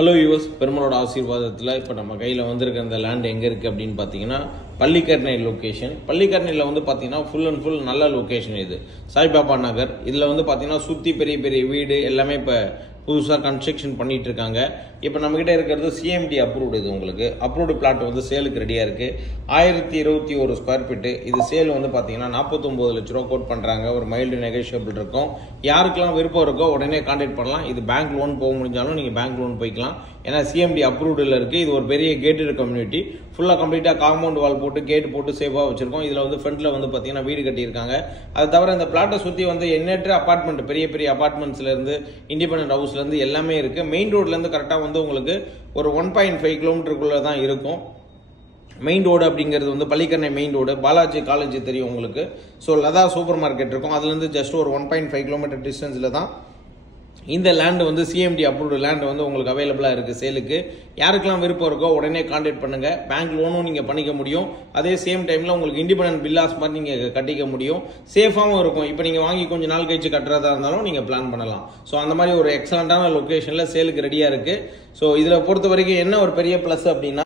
Hello US பெருமாளோட ஆசீர்வாதத்தில் இப்போ நம்ம கையில் வந்திருக்க அந்த லேண்ட் எங்கே இருக்குது அப்படின்னு பார்த்தீங்கன்னா பள்ளிக்கரணை லொக்கேஷன். பள்ளிக்கரணையில் வந்து பார்த்தீங்கன்னா ஃபுல் அண்ட் ஃபுல் நல்ல லொக்கேஷன் இது. சாய்பாபா நகர். இதில் வந்து பார்த்தீங்கன்னா சுற்றி பெரிய பெரிய வீடு எல்லாமே இப்போ புதுசாக கன்ஸ்ட்ரக்ஷன் பண்ணிட்டு இருக்காங்க. இப்போ நம்மகிட்ட இருக்கிறது சிஎம்டி அப்ரூவ்டு. இது உங்களுக்கு அப்ரூவ்டு பிளாட் வந்து சேலுக்கு ரெடியாக இருக்குது. 1021 ஸ்கொயர் ஃபீட்டு. இது சேல் வந்து பார்த்தீங்கன்னா 49 லட்ச ரூபா கோட் பண்ணுறாங்க. ஒரு மைல்டு நெகோஷியபிள் இருக்கும். யாருக்கெல்லாம் விருப்பம் இருக்கோ உடனே கான்டாக்ட் பண்ணலாம். இது பேங்க் லோன் போக முடிஞ்சாலும் நீங்கள் பேங்க் லோன் போய்க்கலாம். ஏன்னா சிஎம்டி அப்ரூவ்டில் இருக்குது. இது ஒரு பெரிய கேட்டட் கம்யூனிட்டி. ஃபுல்லாக கம்ப்ளீட்டாக காம்பவுண்ட் வால் போட்டு கேட் போட்டு சேஃபாக வச்சிருக்கோம். இதில் வந்து ஃப்ரண்ட்டில் வந்து பார்த்தீங்கன்னா வீடு கட்டியிருக்காங்க. அது தவிர இந்த பிளாட்டை சுற்றி வந்து எண்ணற்ற அபார்ட்மெண்ட், பெரிய பெரிய அபார்ட்மெண்ட்ஸ்லேருந்து இண்டிபெண்டன்ட் ஹவுஸ்லேருந்து எல்லாமே இருக்குது. மெயின் ரோட்லேருந்து கரெக்டாக வந்து உங்களுக்கு ஒரு 1.5 கிலோமீட்டருக்குள்ளே தான் இருக்கும். மெயின் ரோடு அப்படிங்கிறது வந்து Pallikaranai main road. Balaji college தெரியும் உங்களுக்கு. ஸோ லதா சூப்பர் மார்க்கெட் இருக்கும். அதுலேருந்து ஜஸ்ட் ஒரு 1.5 கிலோமீட்டர் டிஸ்டன்ஸில் தான் இந்த லேண்டு வந்து சிஎம்டி அப்ரூவ்டு லேண்டு வந்து உங்களுக்கு அவைலபிளாக இருக்குது சேலுக்கு. யாருக்கெல்லாம் விருப்பம் இருக்கோ உடனே கான்டாக்ட் பண்ணுங்கள். பேங்க் லோனும் நீங்கள் பண்ணிக்க முடியும். அதே சேம் டைமில் உங்களுக்கு இண்டிபெண்டன்ட் வில்லாஸ் மாதிரி நீங்கள் கட்டிக்க முடியும். சேஃபாகவும் இருக்கும். இப்போ நீங்கள் வாங்கி கொஞ்சம் நாள் கழிச்சு கட்டுறதா இருந்தாலும் நீங்கள் பிளான் பண்ணலாம். ஸோ அந்த மாதிரி ஒரு எக்ஸலண்ட்டான லொக்கேஷனில் சேலுக்கு ரெடியாக இருக்குது. ஸோ இதில் பொறுத்த வரைக்கும் என்ன ஒரு பெரிய ப்ளஸ் அப்படின்னா